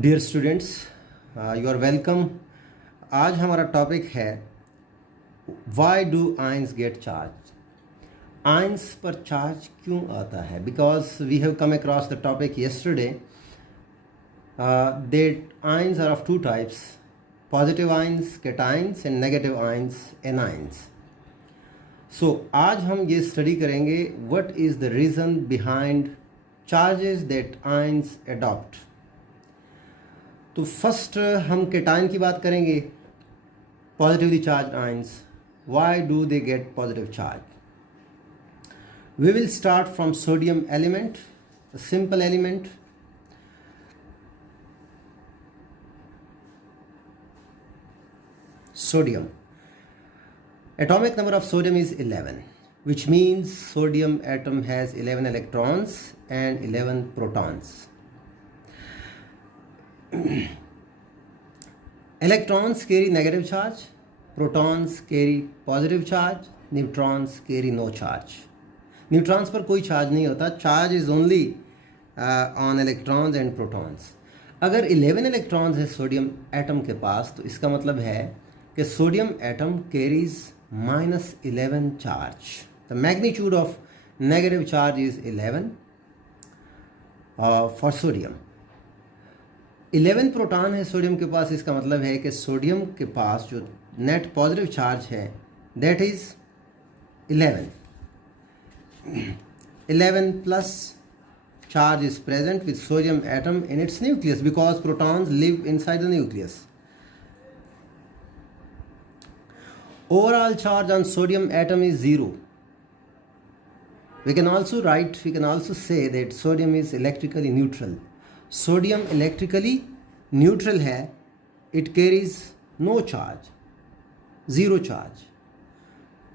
Dear students, you are welcome. आज हमारा topic है why do ions get charge. Ions पर चार्ज क्यों आता है? Because we have come across the topic yesterday that ions are of two types: positive ions cations and negative ions anions. So आज हम ये स्टडी करेंगे what is the reason behind charges that ions adopt. तो first हम cation की बात करेंगे, positively charge ions. Why do they get positive charge? We will start from sodium element, simple element. Sodium. Atomic number of sodium is 11, which means sodium atom has 11 electrons and 11 protons. Electrons carry negative charge, protons carry positive charge, neutrons carry no charge. Neutrons पर कोई charge नहीं होता, charge is only on electrons and protons. अगर 11 electrons है sodium atom के पास, तो इसका मतलब है कि sodium atom carries -11 charge. The magnitude of negative charge is 11 for sodium. 11 proton है सोडियम के पास, इसका मतलब है कि सोडियम के पास जो नेट पॉजिटिव चार्ज है that is 11। 11 plus charge is present with sodium atom in its nucleus because protons live inside the nucleus. Overall charge on sodium atom is 0. We can also say that sodium is electrically neutral. Sodium electrically neutral है, it carries no charge, 0 charge.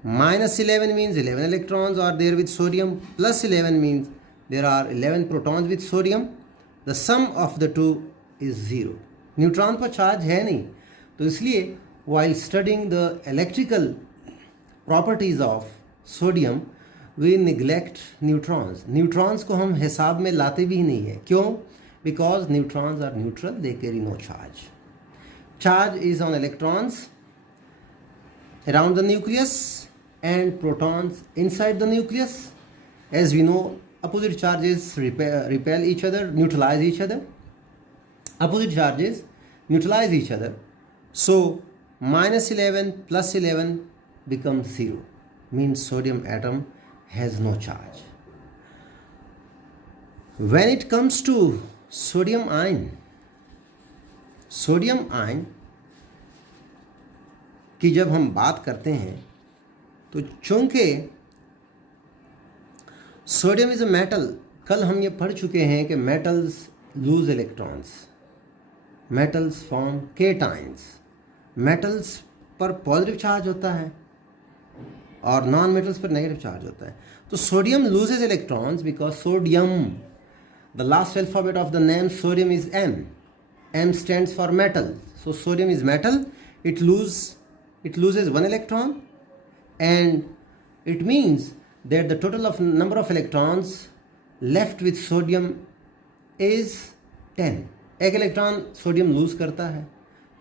-11 means 11 electrons are there with sodium, plus 11 means there are 11 protons with sodium. The sum of the two is 0. Neutron पर charge है नहीं, तो इसलिए while studying the electrical properties of sodium we neglect neutrons. Neutrons को हम हिसाब में लाते भी नहीं है। क्यों? Because neutrons are neutral, they carry no charge. Charge is on electrons around the nucleus and protons inside the nucleus. As we know, opposite charges repel each other, neutralize each other. Opposite charges neutralize each other. So -11 plus 11 becomes 0, means sodium atom has no charge. When it comes to sodium ion की जब हम बात करते हैं, तो चूंकि sodium is a metal, कल हम ये पढ़ चुके हैं कि metals loose electrons, metals form cations. Metals पर पॉजिटिव चार्ज होता है और नॉन मेटल्स पर नेगेटिव चार्ज होता है। तो sodium loses electrons because sodium, the last alphabet of the name sodium is M. M stands for metal. So sodium is metal. It loses one electron, and it means that the total of number of electrons left with sodium is 10. एक electron sodium loose करता है,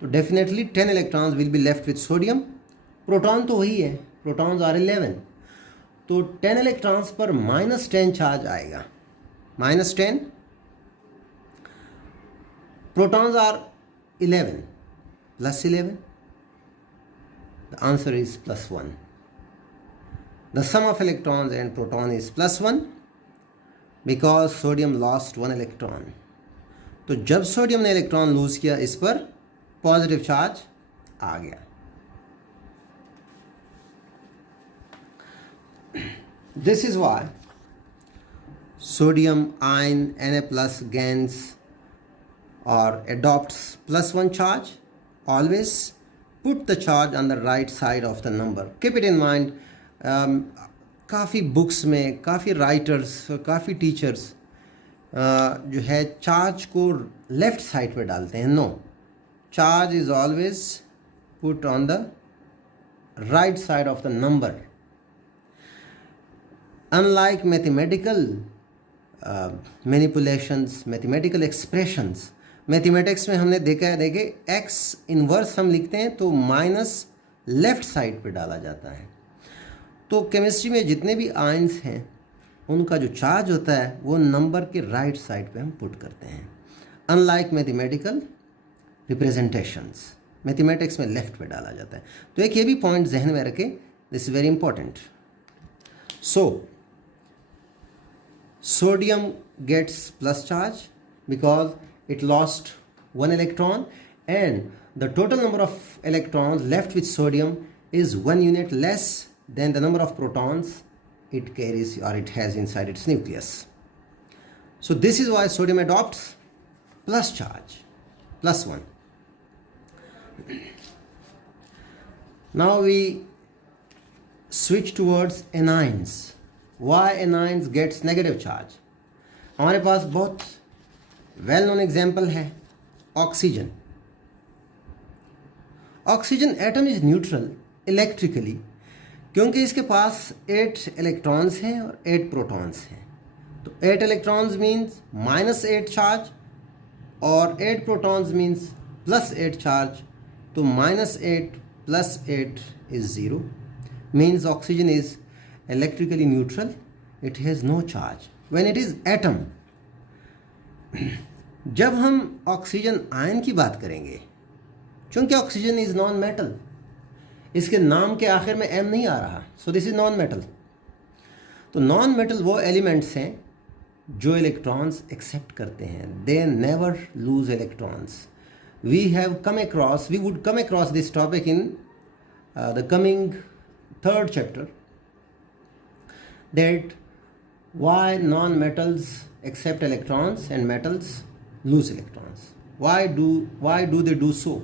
तो definitely 10 electrons will be left with sodium. Proton तो वही है, protons are 11, तो 10 electrons पर -10 charge आएगा। -10, protons are 11 plus 11, the answer is +1. The sum of electrons and proton is +1 because sodium lost 1 electron. तो जब सोडियम ने इलेक्ट्रॉन लूज किया, इस पर पॉजिटिव चार्ज आ गया। This is why sodium ion Na+ gains or adopts +1 charge. Always put the charge on the right side of the number. Keep it in mind. काफ़ी books में काफ़ी writers, काफ़ी teachers जो है चार्ज को left side पे डालते हैं। No, charge is always put on the right side of the number. Unlike mathematical manipulations, mathematical expressions, mathematics में हमने देखा है, देखे एक्स इनवर्स हम लिखते हैं तो माइनस लेफ्ट साइड पे डाला जाता है। तो केमिस्ट्री में जितने भी आयंस हैं उनका जो चार्ज होता है वो नंबर के राइट साइड पे हम पुट करते हैं, अनलाइक मैथमेटिकल रिप्रेजेंटेशंस। मैथमेटिक्स में लेफ्ट पे डाला जाता है। तो एक ये भी पॉइंट जहन में रखें, this is very important. So sodium gets plus charge because it lost one electron, and the total number of electrons left with sodium is 1 unit less than the number of protons it carries or it has inside its nucleus. So this is why sodium adopts plus charge, plus 1. Now we switch towards anions. Why anions gets negative charge? हमारे पास बहुत well known example है oxygen. Oxygen atom is neutral electrically क्योंकि इसके पास 8 electrons हैं और 8 protons हैं। तो 8 electrons means -8 charge और 8 प्रोटॉन्स मीन्स +8 चार्ज। तो -8 + 8 is 0 means oxygen is electrically neutral, it has no charge when it is atom. जब हम ऑक्सीजन आयन की बात करेंगे, चूंकि ऑक्सीजन इज नॉन मेटल, इसके नाम के आखिर में एम नहीं आ रहा, so this is non metal. तो नॉन मेटल वो एलिमेंट्स हैं जो इलेक्ट्रॉन्स एक्सेप्ट करते हैं, they never lose electrons. We would come across this topic in the coming 3rd chapter, that why non-metals accept electrons and metals lose electrons. Why do they do so?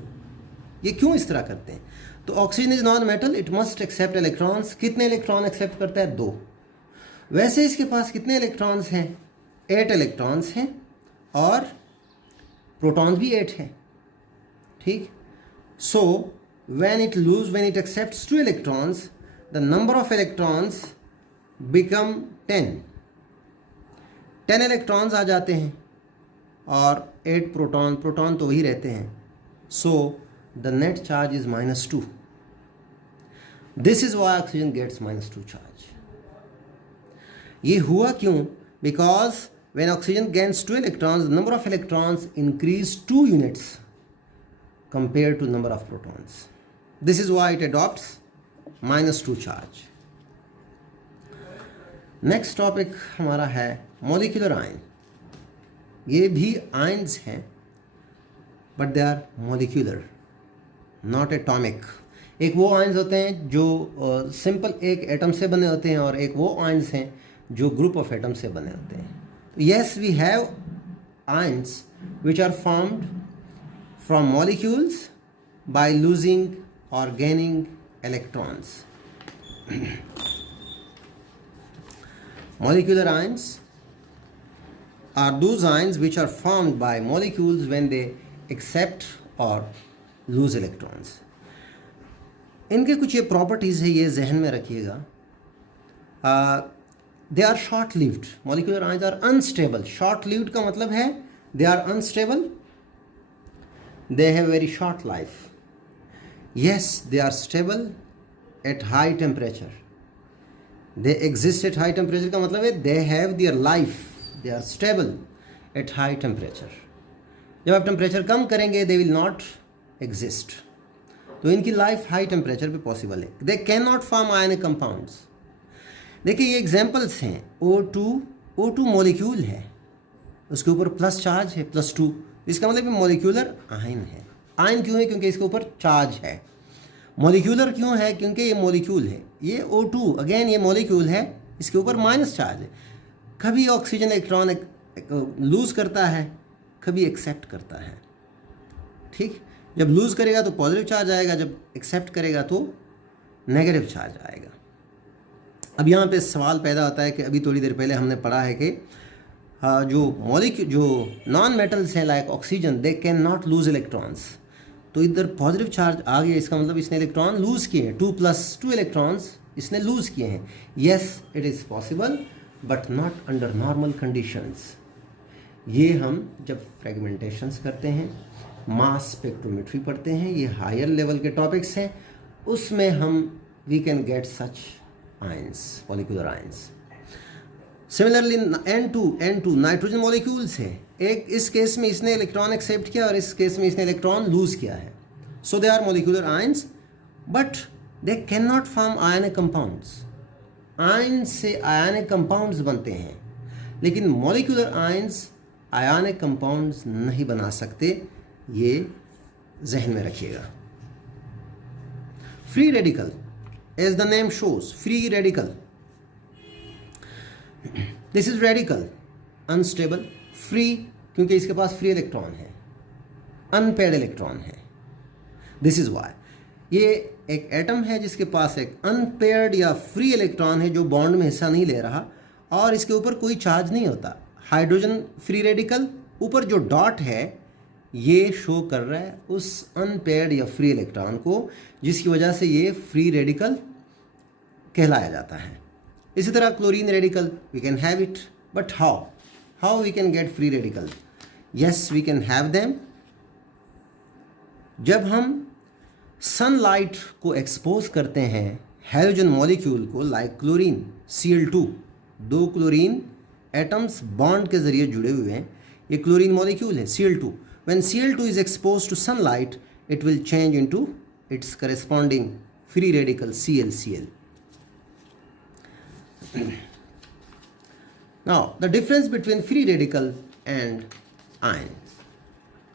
ये क्यों इस तरह करते हैं? तो oxygen is non metal, it must accept electrons. कितने electron accept करता है? 2। वैसे इसके पास कितने इलेक्ट्रॉन्स हैं? 8 इलेक्ट्रॉन्स हैं और प्रोटॉन्स भी 8 हैं, ठीक। सो when it accepts 2 electrons, the number of electrons become 10 electrons आ जाते हैं और 8 प्रोटॉन तो वही रहते हैं। So the net charge is -2। This is why oxygen gets -2 charge. ये हुआ क्यों? Because when oxygen gains 2 electrons, the number of electrons increase 2 units compared to number of protons. This is why it adopts -2 charge. Next topic हमारा है molecular ion. ये भी ions हैं but they are molecular, not atomic. एक वो ions होते हैं जो सिंपल एक एटम से बने होते हैं और एक वो आयन्स हैं जो ग्रुप ऑफ एटम से बने होते हैं। Yes, we have ions which are formed from molecules by losing और gaining electrons. Molecular ions are those ions which are formed by molecules when they accept or lose electrons. इनके कुछ ये properties है, ये जहन में रखिएगा। They are short lived. Molecular ions are unstable. Short lived का मतलब है they are unstable, they have very short life. Yes, they are stable at high temperature. They exist at high temperature का मतलब है they have their life, they are stable at high temperature. जब आप temperature कम करेंगे they will not exist. तो इनकी life high temperature पे possible है। दे can not form ionic compounds. देखिए ये एग्जांपल्स हैं। O2 मॉलिक्यूल है, उसके ऊपर प्लस चार्ज है +2, इसका मतलब मॉलिक्यूलर आयन है। आयन क्यों है? क्योंकि इसके ऊपर चार्ज है। मॉलिक्यूलर क्यों है? क्योंकि ये मॉलिक्यूल है। ये O2 अगेन ये मॉलिक्यूल है, इसके ऊपर माइनस चार्ज है। कभी ऑक्सीजन इलेक्ट्रॉन लूज़ करता है, कभी एक्सेप्ट करता है, ठीक। जब लूज़ करेगा तो पॉजिटिव चार्ज आएगा, जब एक्सेप्ट करेगा तो नेगेटिव चार्ज आएगा। अब यहाँ पे सवाल पैदा होता है कि अभी थोड़ी देर पहले हमने पढ़ा है कि जो नॉन मेटल्स हैं like oxygen, they can not lose electrons. तो इधर पॉजिटिव चार्ज आ गया, इसका मतलब इसने इलेक्ट्रॉन लूज़ किए हैं। 2 + 2 इलेक्ट्रॉन्स इसने लूज़ किए हैं। Yes, it is possible but not under normal conditions. ये हम जब फ्रेगमेंटेशंस करते हैं, मास स्पेक्ट्रोमेट्री पढ़ते हैं, ये हायर लेवल के टॉपिक्स हैं, उसमें हम we can get such ions, molecular ions. Similarly N2 nitrogen molecules है, एक इस केस में इसने इलेक्ट्रॉन एक्सेप्ट किया और इस केस में इसने इलेक्ट्रॉन लूज किया है, so they are molecular ions but they can not form ionic compounds. Ion से आयनिक कंपाउंड्स बनते हैं, लेकिन मॉलिक्यूलर आयंस आयनिक कंपाउंड्स नहीं बना सकते, ये जहन में रखिएगा। Free radical, as the name shows, free radical, this is radical unstable, free क्योंकि इसके पास फ्री इलेक्ट्रॉन है, अनपेयर्ड इलेक्ट्रॉन है, दिस इज वाई। ये एक एटम है जिसके पास एक अनपेयर्ड या फ्री इलेक्ट्रॉन है जो बॉन्ड में हिस्सा नहीं ले रहा और इसके ऊपर कोई चार्ज नहीं होता। हाइड्रोजन फ्री रेडिकल, ऊपर जो डॉट है ये शो कर रहा है उस अनपेयर्ड या फ्री इलेक्ट्रॉन को, जिसकी वजह से ये फ्री रेडिकल कहलाया जाता है। इसी तरह chlorine radical, we can have it, but how we can get free radical? Yes, we can have them जब हम सनलाइट को एक्सपोज करते हैं हाइड्रोजन मॉलिक्यूल को, लाइक क्लोरीन Cl2, दो क्लोरीन एटम्स बॉन्ड के जरिए जुड़े हुए हैं, ये क्लोरीन मॉलिक्यूल है Cl2। When Cl2 is expose to sunlight it will change into its corresponding free radical ClCl। Now the difference between free radical and ions.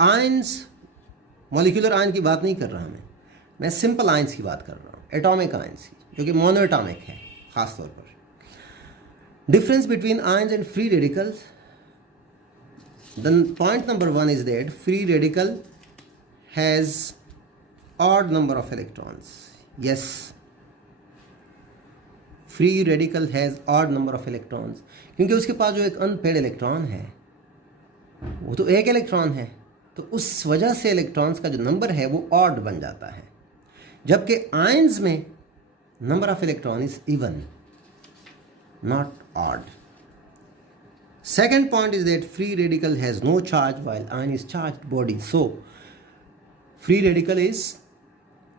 Ions, molecular ion की बात नहीं कर रहा मैं सिंपल आयंस की बात कर रहा हूँ, एटॉमिक आयंस की, जो कि मोनोएटॉमिक है खास तौर पर। Difference between ions and free radicals, then point number 1 is that free radical has odd number of electrons. Yes, free radical has odd number of electrons, क्योंकि उसके पास जो एक अनपेयर्ड इलेक्ट्रॉन है वो तो एक इलेक्ट्रॉन है, तो उस वजह से इलेक्ट्रॉन्स का जो नंबर है वो ऑड बन जाता है, जबकि आयंस में number of electron is even, not odd. Second point is that free radical has no charge while ion is charged body. So free radical is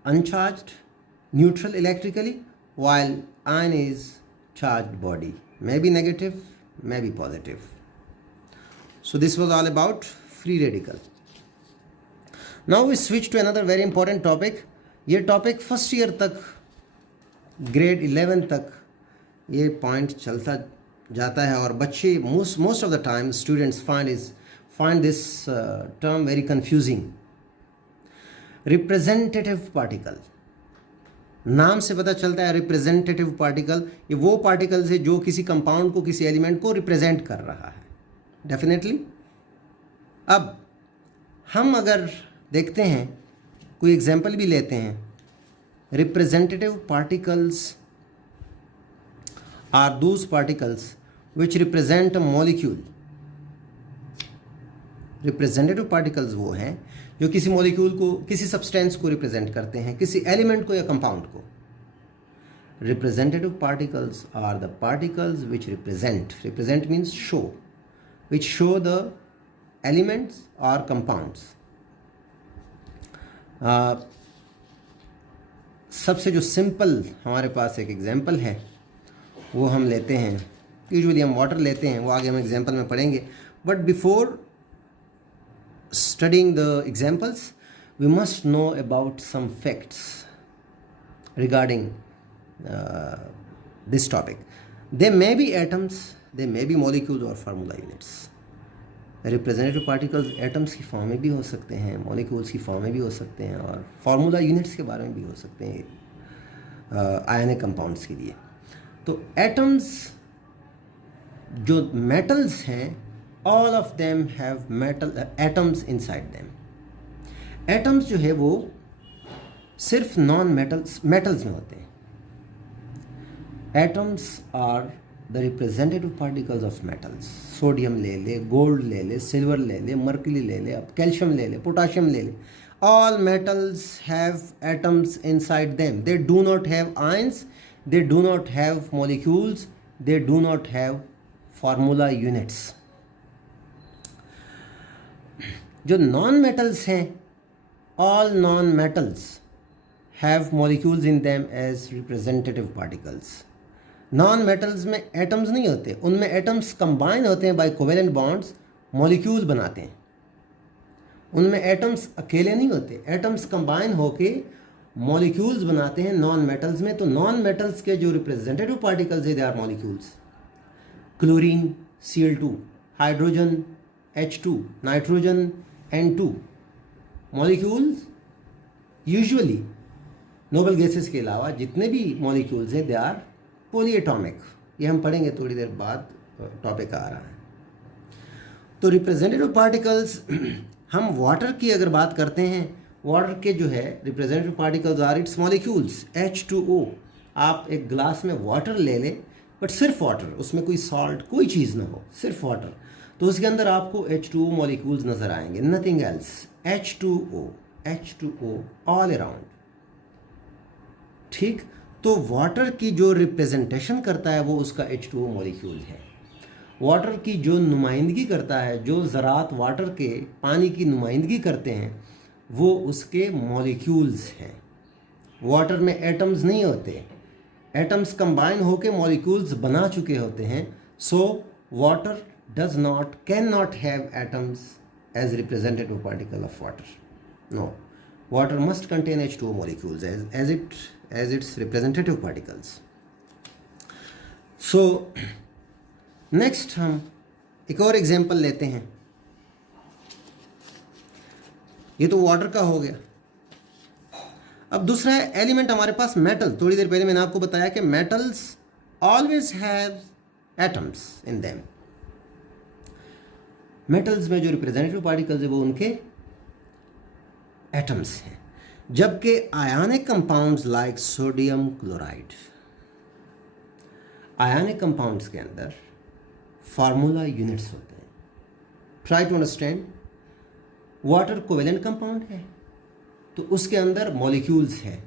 uncharged, neutral electrically, while ion is charged body, maybe negative, maybe positive. So this was all about free radical. Now we switch to another very important topic. ये topic first year तक, grade 11 तक ये point चलता जाता है और बच्चे most of the time students find this term very confusing. Representative particle, नाम से पता चलता है रिप्रेजेंटेटिव पार्टिकल, ये वो पार्टिकल्स है जो किसी कंपाउंड को, किसी एलिमेंट को रिप्रेजेंट कर रहा है डेफिनेटली। अब हम अगर देखते हैं, कोई एग्जांपल भी लेते हैं, representative particles are those particles which represent a molecule. Representative particles वो हैं जो किसी मॉलिक्यूल को, किसी सब्सटेंस को रिप्रेजेंट करते हैं, किसी एलिमेंट को या कंपाउंड को। Representative particles are the particles which represent means show, which show the elements और कंपाउंड्स। सबसे जो सिंपल हमारे पास एक एग्जांपल है वो हम लेते हैं, यूजुअली हम वाटर लेते हैं, वो आगे हम एग्जांपल में पढ़ेंगे, but before studying the examples we must know about some facts regarding this topic. There may be atoms, there may be molecules or formula units. Representative particles atoms की form में भी हो सकते हैं, मॉलिक्यूल्स की form में भी हो सकते हैं, और फार्मूला यूनिट्स के बारे में भी हो सकते हैं आयनिक कंपाउंड्स के लिए। तो एटम्स जो मेटल्स हैं, all of them have atoms inside them. Atoms जो है वो सिर्फ नॉन मेटल्स में होते हैं। Atoms are the representative particles of metals. Sodium ले ले, गोल्ड ले ले, सिल्वर ले ले, मर्क्यूरी ले ले, अब कैल्शियम ले ले, पोटाशियम ले ले, all metals have atoms inside them. They do not have ions, they do not have molecules, they do not have formula units. जो नॉन मेटल्स हैं, all non metals have molecules in them as representative particles. Non metals में atoms नहीं होते, उनमें atoms combine होते हैं bye covalent bonds, molecule बनाते हैं। उनमें एटम्स अकेले नहीं होते, एटम्स कंबाइन होके मॉलिक्यूल्स बनाते हैं नॉन मेटल्स में। तो नॉन मेटल्स के जो रिप्रेजेंटेटिव पार्टिकल्स है they are molecules. Chlorine Cl2, hydrogen H2, nitrogen N2। Molecules usually noble gases के अलावा जितने भी मॉलिक्यूल्स हैं दे आर पॉलीएटॉमिक। ये हम पढ़ेंगे थोड़ी देर बाद, टॉपिक आ रहा है। तो रिप्रेजेंटेटिव पार्टिकल्स हम वाटर की अगर बात करते हैं, वाटर के जो है representative particles are its molecules H2O। आप एक ग्लास में वाटर ले लें, बट सिर्फ वाटर, उसमें कोई सॉल्ट कोई चीज़ ना हो, सिर्फ वाटर, तो उसके अंदर आपको H2O मॉलिक्यूल्स नज़र आएंगे, nothing else. H2O all around. ठीक, तो वाटर की जो रिप्रेजेंटेशन करता है वो उसका H2O मॉलिक्यूल है। वाटर की जो नुमाइंदगी करता है, जो ज़रात वाटर के पानी की नुमाइंदगी करते हैं, वो उसके मॉलिक्यूल्स हैं। वाटर में एटम्स नहीं होते, एटम्स कंबाइन होकर मॉलिक्यूल्स बना चुके होते हैं। So water does not, can not have atoms as representative particle of water. No, water must contain H2O molecules as its representative particles. So next हम एक और एग्जांपल लेते हैं। ये तो वाटर का हो गया। अब दूसरा है एलिमेंट हमारे पास मेटल। थोड़ी देर पहले मैंने आपको बताया कि metals always have atoms in them. Metals में जो रिप्रेजेंटेटिव पार्टिकल्स है वो उनके एटम्स हैं, जबकि ionic compounds like sodium chloride, ionic compounds के अंदर फार्मूला यूनिट्स होते हैं। Try to understand, water covalent compound है तो उसके अंदर मॉलिक्यूल्स है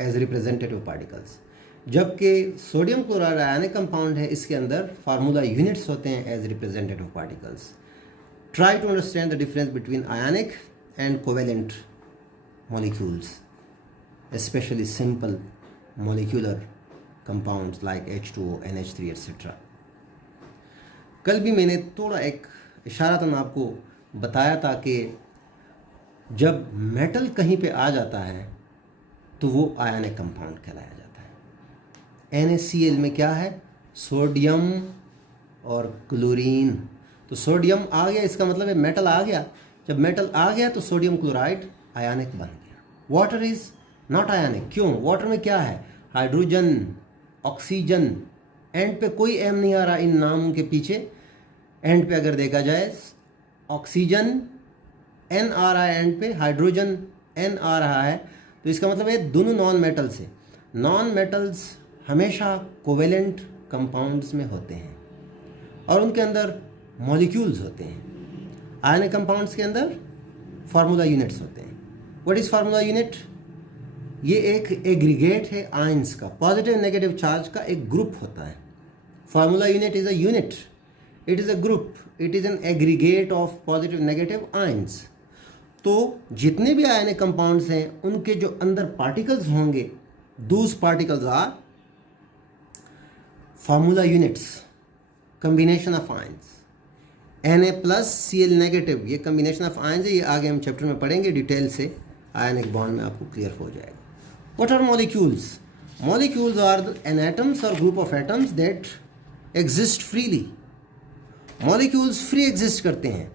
एज रिप्रेजेंटेटिव पार्टिकल्स, जबकि सोडियम क्लोराइड आयनिक कंपाउंड है, इसके अंदर फार्मूला यूनिट्स होते हैं as representative particles. Try to understand the difference between ionic and covalent molecules, especially simple molecular compounds like H2O, NH3 etc. कल भी मैंने थोड़ा एक इशारतन आपको बताया था कि जब मेटल कहीं पे आ जाता है तो वो आयनिक कंपाउंड कहलाया जाता है। NaCl में क्या है, सोडियम और क्लोरीन। तो सोडियम आ गया, इसका मतलब है मेटल आ गया। जब मेटल आ गया तो सोडियम क्लोराइड आयनिक बन गया। वाटर इज नॉट आयनिक। क्यों? वाटर में क्या है, हाइड्रोजन, ऑक्सीजन। एंड पे कोई एम नहीं आ रहा इन नामों के पीछे। एंड पे अगर देखा जाए ऑक्सीजन एन आ रहा है, एंड पे हाइड्रोजन एन आ रहा है, तो इसका मतलब है दोनों नॉन मेटल्स है। नॉन मेटल्स हमेशा कोवेलेंट कंपाउंड्स में होते हैं और उनके अंदर मॉलिक्यूल्स होते हैं। आयनिक कंपाउंड्स के अंदर फार्मूला यूनिट्स होते हैं। What is formula unit? ये एक एग्रीगेट है आयंस का, पॉजिटिव नेगेटिव चार्ज का एक ग्रुप होता है। Formula unit is a unit, it is a group, it is an aggregate of positive negative ions. तो जितने भी आयनिक कंपाउंड्स हैं उनके जो अंदर पार्टिकल्स होंगे, those particles are formula units, combination of ions. Na+Cl negative, ये कम्बिनेशन ऑफ आयंस है। ये आगे हम चैप्टर में पढ़ेंगे डिटेल से, आयनिक बॉन्ड में आपको क्लियर हो जाएगा। What are molecules? Molecules are an atoms और group of atoms that exist freely. Molecules free exist करते हैं।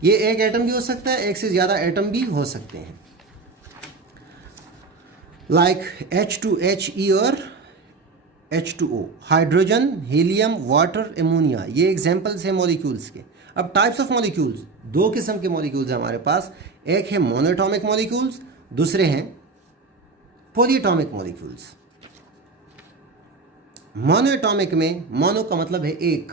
ये एक एटम भी हो सकता है, एक से ज़्यादा एटम भी हो सकते हैं। लाइक H2HE और H2O, hydrogen, helium, water, ammonia, ये एग्जाम्पल्स हैं मॉलिक्यूल्स के। अब टाइप्स ऑफ मॉलिक्यूल्स, दो किस्म के मॉलिक्यूल्स हैं हमारे पास। एक है मोनोएटॉमिक मॉलिक्यूल्स, दूसरे हैं पॉलीएटॉमिक मॉलिक्यूल्स। मोनोएटॉमिक में, मोनो का मतलब है एक,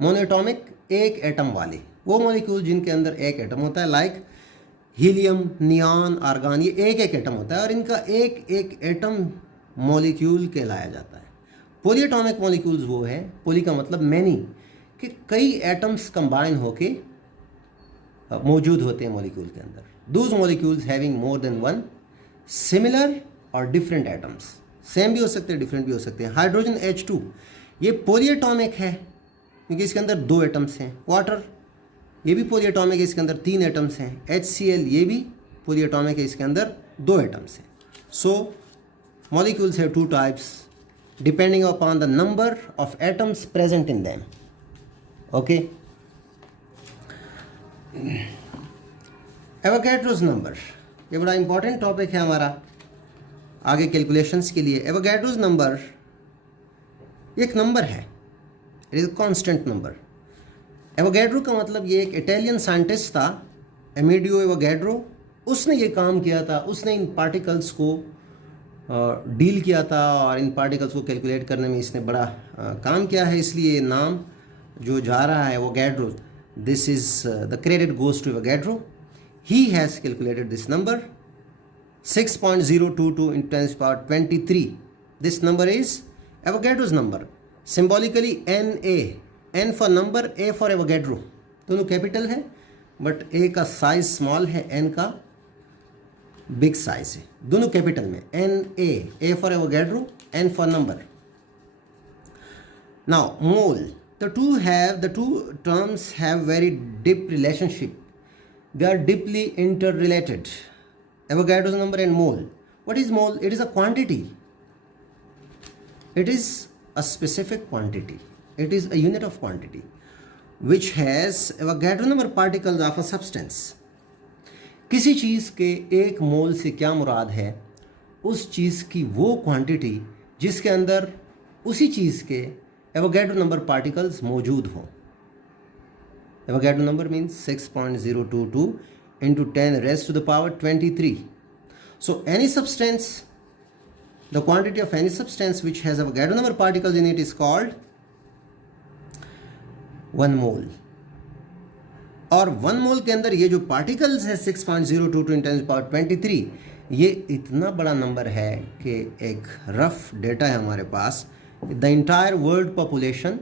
मोनोएटॉमिक एक एटम वाले, वो मॉलिक्यूल जिनके अंदर एक एटम होता है, लाइक हीलियम, नियॉन, आर्गन, ये एक एक एटम होता है और इनका एक एक एटम मॉलिक्यूल कहलाया जाता है। पॉलीएटॉमिक मॉलिक्यूल्स वो है, पॉली का मतलब मैनी, कि कई एटम्स कंबाइन होके मौजूद होते हैं मॉलिक्यूल के अंदर. Those molecules having more than one similar और डिफरेंट एटम्स. सेम भी हो सकते हैं, डिफरेंट भी हो सकते हैं. हाइड्रोजन H2 ये पॉलीएटॉमिक है क्योंकि इसके अंदर 2 एटम्स हैं. वाटर ये भी पॉलीएटॉमिक है, इसके अंदर 3 एटम्स हैं. HCl ये भी पॉलीएटॉमिक है, इसके अंदर 2 एटम्स हैं. सो molecules have 2 types depending upon the number of atoms present in them. Okay. Avogadro's number ये बड़ा इंपॉर्टेंट टॉपिक है हमारा आगे कैलकुलेशंस के लिए. एवोगैड्रोज नंबर एक नंबर है, it is constant number. Avogadro का मतलब ये एक इटालियन साइंटिस्ट था, एमिडियो एवोगैड्रो. उसने ये काम किया था, उसने इन पार्टिकल्स को डील किया था और इन पार्टिकल्स को कैलकुलेट करने में इसने बड़ा काम किया है. इसलिए नाम जो जा रहा है Avogadro, this is the credit goes to Avogadro. He has calculated this number 6.022 into 10 to the power 23. This number is Avogadro's number. Symbolically NA. N for number, A for Avogadro. दोनों कैपिटल है but A का size small है, N का big size है. दोनों capital में NA. A for Avogadro, N for number. Now mole. The two terms have very deep relationship. They are deeply interrelated. Avogadro's number and mole. What is mole? It is a quantity. It is a specific quantity. It is a unit of quantity which has Avogadro number particles of a substance. किसी चीज़ के 1 मोल से क्या मुराद है? उस चीज़ की वो quantity जिसके अंदर उसी चीज़ के Avogadro number particles मौजूद हों. Avogadro number means 6.022 into 10 raised to the power 23. So any substance, the quantity of any substance which has Avogadro number particles in it is called 1 mole. और 1 मोल के अंदर ये जो पार्टिकल्स है 6.022 into 10 to the power 23, ये इतना बड़ा number है कि एक रफ डेटा है हमारे पास. The entire world population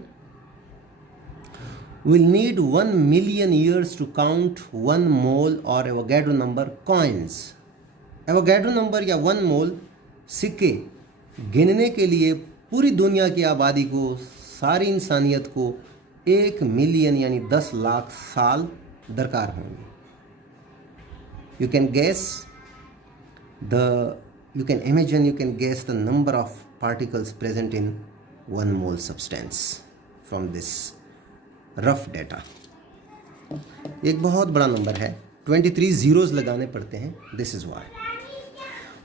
will need 1 million years to count 1 mole or Avogadro number coins. Avogadro number या 1 mole सिक्के गिनने के लिए पूरी दुनिया की आबादी को, सारी इंसानियत को 1 मिलियन यानी 10 लाख साल दरकार होंगे. You can imagine, you can guess the number of particles present in 1 mole substance from this rough data. एक बहुत बड़ा नंबर है, 23 zeros लगाने पड़ते हैं. This is why.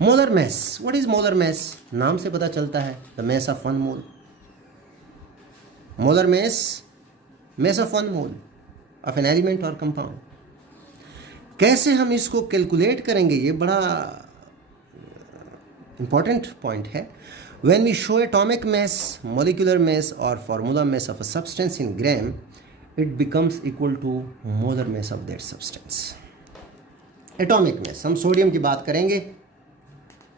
Molar mass. What is molar mass? नाम से पता चलता है, the mass of 1 mole. Molar mass of 1 mole of an element और कंपाउंड. कैसे हम इसको कैलकुलेट करेंगे, ये बड़ा इंपॉर्टेंट पॉइंट है. When we show atomic mass, molecular mass or formula mass of a substance in gram, it becomes equal to molar mass of that substance. Atomic mass, हम sodium की बात करेंगे.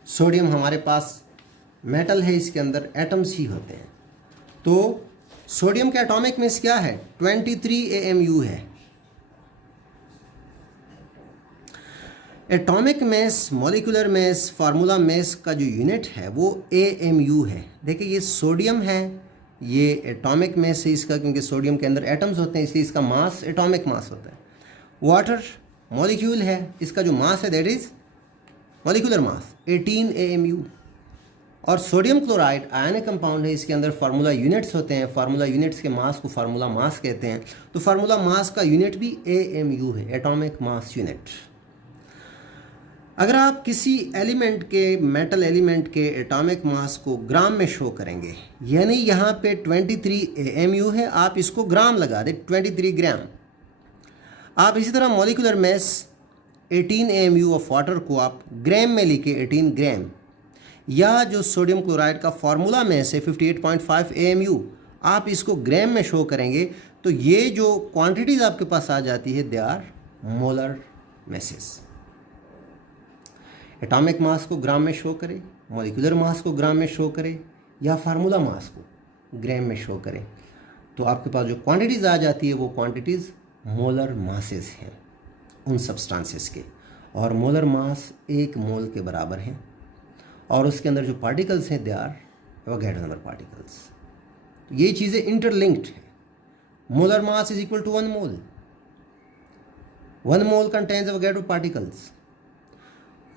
सोडियम हमारे पास metal है, इसके अंदर atoms ही होते हैं. तो सोडियम का एटॉमिक मास क्या है? 23 AMU है. Atomic mass, molecular mass, formula mass का जो यूनिट है वो AMU है. देखिए ये सोडियम है, ये एटॉमिक मास है इसका, क्योंकि सोडियम के अंदर एटम्स होते हैं इसलिए इसका मास एटॉमिक मास होता है. वाटर मॉलिक्यूल है, इसका जो मास है that is molecular mass 18 AMU. और सोडियम क्लोराइड आयनिक कंपाउंड है, इसके अंदर फार्मूला यूनिट्स होते हैं. फार्मूला यूनिट्स के मास को फार्मूला मास कहते हैं. तो फार्मूला मास का यूनिट भी AMU है, एटॉमिक मास यूनिट. अगर आप किसी एलिमेंट के, मेटल एलिमेंट के एटॉमिक मास को ग्राम में शो करेंगे, यानी यहाँ पे 23 AMU है, आप इसको ग्राम लगा दें, 23 ग्राम. आप इसी तरह molecular mass 18 AMU of water को आप ग्राम में लिखे 18 ग्राम, या जो सोडियम क्लोराइड का फार्मूला मास है 58.5 AMU, आप इसको ग्राम में शो करेंगे तो ये जो क्वांटिटीज़ आपके पास आ जाती है they are molar masses. Atomic mass को ग्राम में शो करें, मॉलिक्यूलर मास को ग्राम में शो करें, या फार्मूला मास को ग्राम में शो करें, तो आपके पास जो क्वांटिटीज़ आ जाती है वो क्वांटिटीज़ मोलर मासेस हैं. उन सब्सटेंसेस के, और मोलर मास 1 मोल के बराबर है, और उसके अंदर जो पार्टिकल्स हैं they are Avogadro number particles. ये चीज़ें इंटरलिंक्ड है। Molar mass is equal to 1 mole, 1 mole contains Avogadro particles.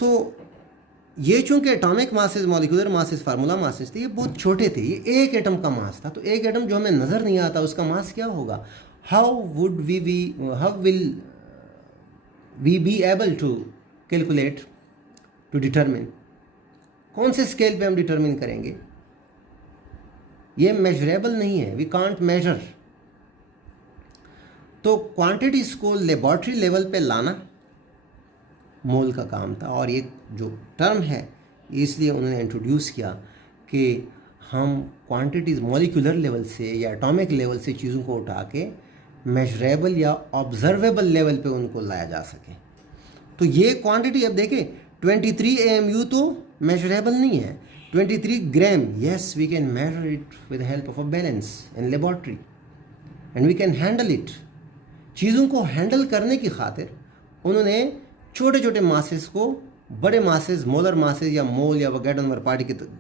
तो ये चूंकि atomic masses, molecular masses, formula masses थे, ये बहुत छोटे थे, ये एक एटम का मास था। तो एक एटम जो हमें नज़र नहीं आता उसका मास क्या होगा? How will we be able to calculate, to determine? कौन से स्केल पे हम डिटरमिन करेंगे? ये मेजरेबल नहीं है, वी कांट मेजर। तो क्वांटिटीज को लेबॉर्ट्री लेवल पे लाना मोल का काम था, और ये जो टर्म है इसलिए उन्होंने इंट्रोड्यूस किया कि हम क्वांटिटीज़ मॉलिक्यूलर लेवल से या एटॉमिक लेवल से चीज़ों को उठा के मेजरेबल या ऑब्जर्वेबल लेवल पे उनको लाया जा सके। तो ये क्वांटिटी अब देखें, 23 AMU तो मेजरेबल नहीं है, 23 gram, yes we can measure it with help of a balance in laboratory and we can handle it. चीज़ों को हैंडल करने की खातिर उन्होंने छोटे छोटे मासेस को बड़े मासेस, मोलर मासेस या मोल या एवोगैड्रो नंबर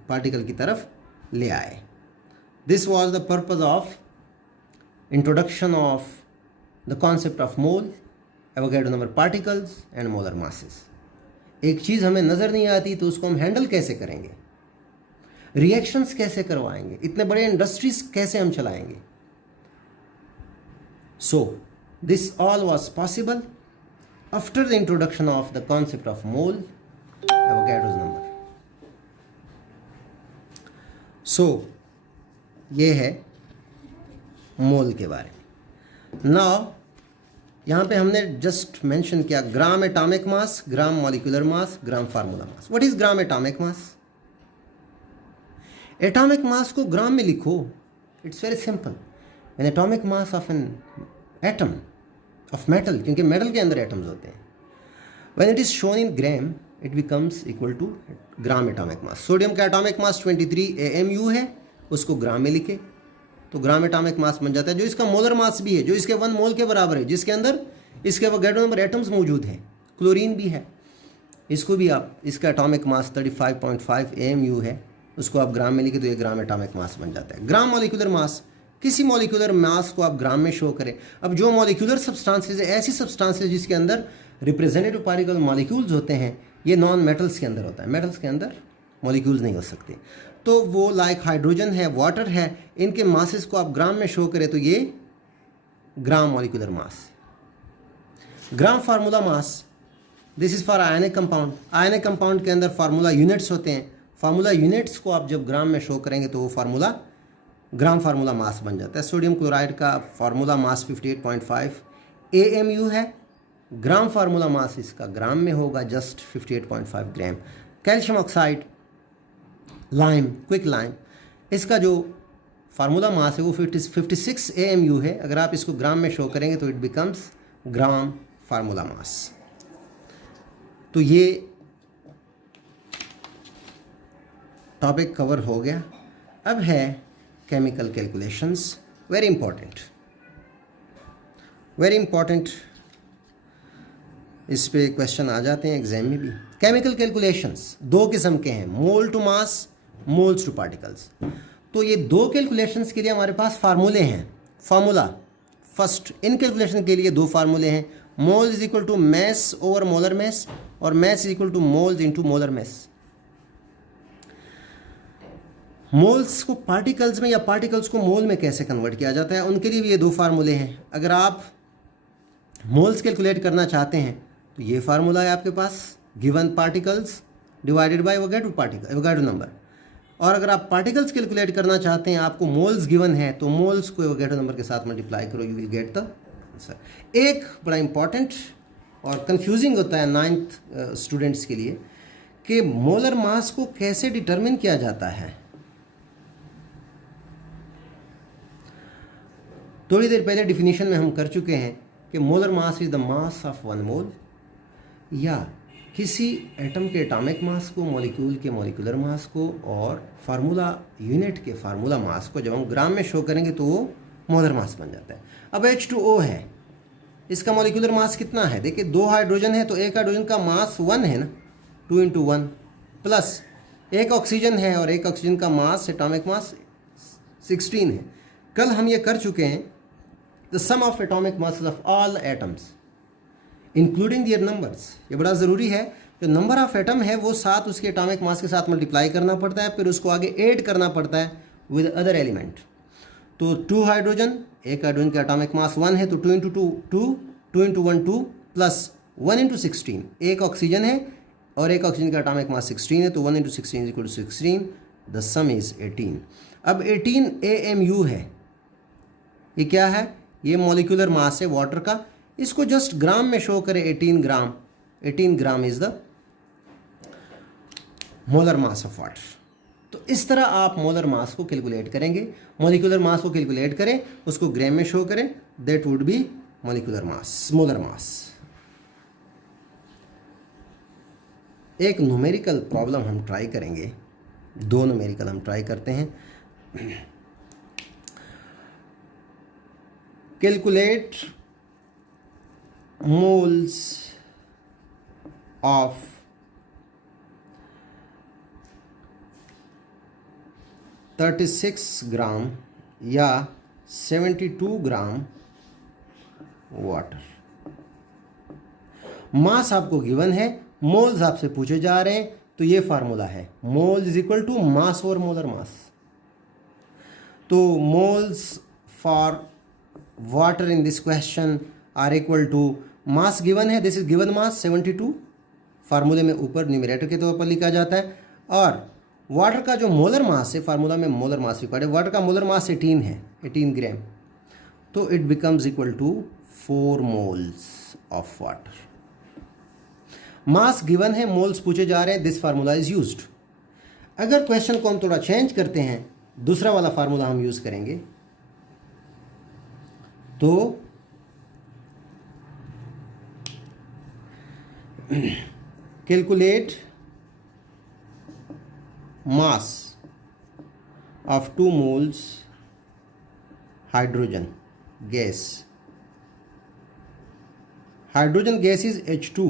पार्टिकल की तरफ ले आए। This was the purpose of introduction of the concept of mole, Avogadro number particles and molar masses. एक चीज़ हमें नज़र नहीं आती तो उसको हम हैंडल कैसे करेंगे, रिएक्शंस कैसे करवाएंगे, इतने बड़े इंडस्ट्रीज कैसे हम चलाएंगे। So this all was possible after the introduction of the concept of mole, Avogadro's number. So ये है मोल के बारे में। नाउ यहाँ पे हमने जस्ट मेंशन किया gram atomic mass, gram molecular mass, gram formula mass. What is gram atomic mass? Atomic mass को ग्राम में लिखो, it's very simple. An atomic mass of an atom of metal, क्योंकि metal के अंदर atoms होते हैं, when it is shown in gram it becomes equal to gram atomic mass. Sodium का atomic mass 23 AMU है, उसको ग्राम में लिखे तो ग्राम एटॉमिक मास बन जाता है, जो इसका मोलर मास भी है, जो इसके 1 मोल के बराबर है, जिसके अंदर इसके एवोगैड्रो नंबर एटम्स मौजूद हैं, क्लोरीन भी है, इसको भी आप, इसका एटॉमिक मास 35.5 AMU है, उसको आप ग्राम में लिखे तो ये ग्राम एटॉमिक मास बन जाता है। ग्राम मॉलिक्यूलर मास, किसी मॉलिक्यूलर मास को आप ग्राम में शो करें। अब जो मॉलिक्यूलर सब्सटेंसेज है, ऐसी सब्सटेंसेज जिसके अंदर रिप्रेजेंटेटिव पार्टिकल मॉलिक्यूल्स होते हैं, ये नॉन मेटल्स के अंदर होता है, मेटल्स के अंदर मॉलिक्यूल्स नहीं हो सकते। तो वो लाइक हाइड्रोजन है, वाटर है, इनके मासेस को आप ग्राम में शो करें तो ये ग्राम molecular mass. Gram formula mass, this is for ionic compound. Ionic compound के अंदर फार्मूला यूनिट्स होते हैं, फार्मूला यूनिट्स को आप जब ग्राम में शो करेंगे तो वो फार्मूला ग्राम फार्मूला मास बन जाता है। सोडियम क्लोराइड का फार्मूला मास 58.5 AMU है, ग्राम फार्मूला मास इसका ग्राम में होगा just 58.5 gram. Calcium oxide, lime, quicklime, इसका जो फार्मूला मास है वो 56 AMU है। अगर आप इसको ग्राम में शो करेंगे तो इट बिकम्स ग्राम फार्मूला मास। तो ये टॉपिक कवर हो गया। अब है chemical calculations, very important, very important. इस पे क्वेश्चन आ जाते हैं एग्जाम में भी। केमिकल कैलकुलेशंस 2 किस्म के हैं, mole to mass, moles to particles. तो ये 2 कैलकुलेशंस के लिए हमारे पास फार्मूले हैं। फार्मूला फर्स्ट, इन कैलकुलेशन के लिए 2 फार्मूले हैं, mole is equal to mass over molar mass और mass is equal to moles into molar mass. Moles को पार्टिकल्स में या पार्टिकल्स को मोल में कैसे कन्वर्ट किया जाता है, उनके लिए भी ये 2 फार्मूले हैं। अगर आप मोल्स कैलकुलेट करना चाहते हैं तो ये फार्मूला है आपके पास, given particles divided by Avogadro number. और अगर आप पार्टिकल्स कैलकुलेट करना चाहते हैं, आपको मोल्स गिवन है तो मोल्स को एवोगैड्रो नंबर के साथ मल्टीप्लाई करो, you will get the answer. एक बड़ा इंपॉर्टेंट और कंफ्यूजिंग होता है 9th स्टूडेंट्स के लिए कि मोलर मास को कैसे डिटरमिन किया जाता है। थोड़ी देर पहले डिफिनीशन में हम कर चुके हैं कि molar mass is the mass of 1 मोल, या किसी एटम के एटॉमिक मास को, मॉलिक्यूल के मॉलिक्यूलर मास को और फार्मूला यूनिट के फार्मूला मास को जब हम ग्राम में शो करेंगे तो वो मोलर मास बन जाता है। अब H2O है, इसका मॉलिक्यूलर मास कितना है? देखिए 2 हाइड्रोजन है तो एक हाइड्रोजन का मास 1 है ना, 2 × 1, प्लस एक ऑक्सीजन है और एक ऑक्सीजन का मास, एटॉमिक मास 16 है। कल हम ये कर चुके हैं, the sum of atomic masses of all atoms including their numbers. ये बड़ा ज़रूरी है, जो नंबर ऑफ एटम है वो साथ उसके एटॉमिक मास के साथ मल्टीप्लाई करना पड़ता है, फिर उसको आगे ऐड करना पड़ता है विद अदर एलिमेंट। तो 2 हाइड्रोजन, एक हाइड्रोजन का एटॉमिक मास 1 है तो 2 × 2 2, 2 × 1 2, प्लस 1 × 16, एक ऑक्सीजन है और एक ऑक्सीजन का एटॉमिक मास 16 है तो 1 × 16 = 16, द सम इज़ 18। अब 18 AMU है, ये क्या है? ये मॉलिक्यूलर मास है वाटर का। इसको जस्ट ग्राम में शो करें, 18 ग्राम, 18 gram is the molar mass of water. तो इस तरह आप मोलर मास को कैलकुलेट करेंगे। मॉलिक्यूलर मास को कैलकुलेट करें, उसको ग्राम में शो करें, that would be molecular mass, molar mass. एक न्यूमेरिकल प्रॉब्लम हम ट्राई करेंगे, 2 न्यूमेरिकल हम ट्राई करते हैं। कैलकुलेट मोल्स ऑफ 36 ग्राम या 72 ग्राम वाटर। मास आपको गिवन है, मोल्स आपसे पूछे जा रहे हैं, तो ये फार्मूला है, mole is equal to mass over molar mass. तो moles for water in this question are equal to, mass given है, दिस इज गिवन मास 72, फार्मूले में ऊपर न्यूमरेटर के तौर पर लिखा जाता है, और वाटर का जो मोलर मास है, फार्मूला में मोलर मास रिक्वायर्ड है, वाटर का मोलर मास 18 है, 18 ग्राम, तो it becomes equal to 4 moles of water. Mass given है, मोल्स पूछे जा रहे हैं, दिस फार्मूला इज यूज्ड। अगर क्वेश्चन को हम थोड़ा चेंज करते हैं, दूसरा वाला फार्मूला हम यूज करेंगे, तो calculate mass of 2 moles hydrogen gas. Hydrogen gas is H2.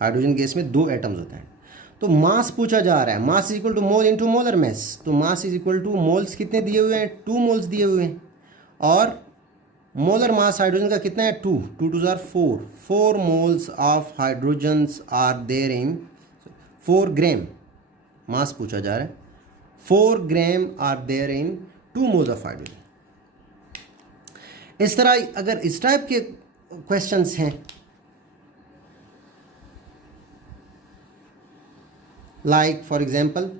Hydrogen gas में 2 एटम्स होते हैं। तो मास पूछा जा रहा है, mass is equal to mole into molar mass. तो mass is equal to, moles कितने दिए हुए हैं? 2 मोल्स दिए हुए हैं, और मोलर मास हाइड्रोजन का कितना है? 2, 2 2 are 4, 4 moles of hydrogens are there in 4 gram. Mass पूछा जा रहा है, 4 gram are there in 2 moles of hydrogen. इस तरह अगर इस टाइप के क्वेश्चंस हैं, लाइक फॉर एग्जांपल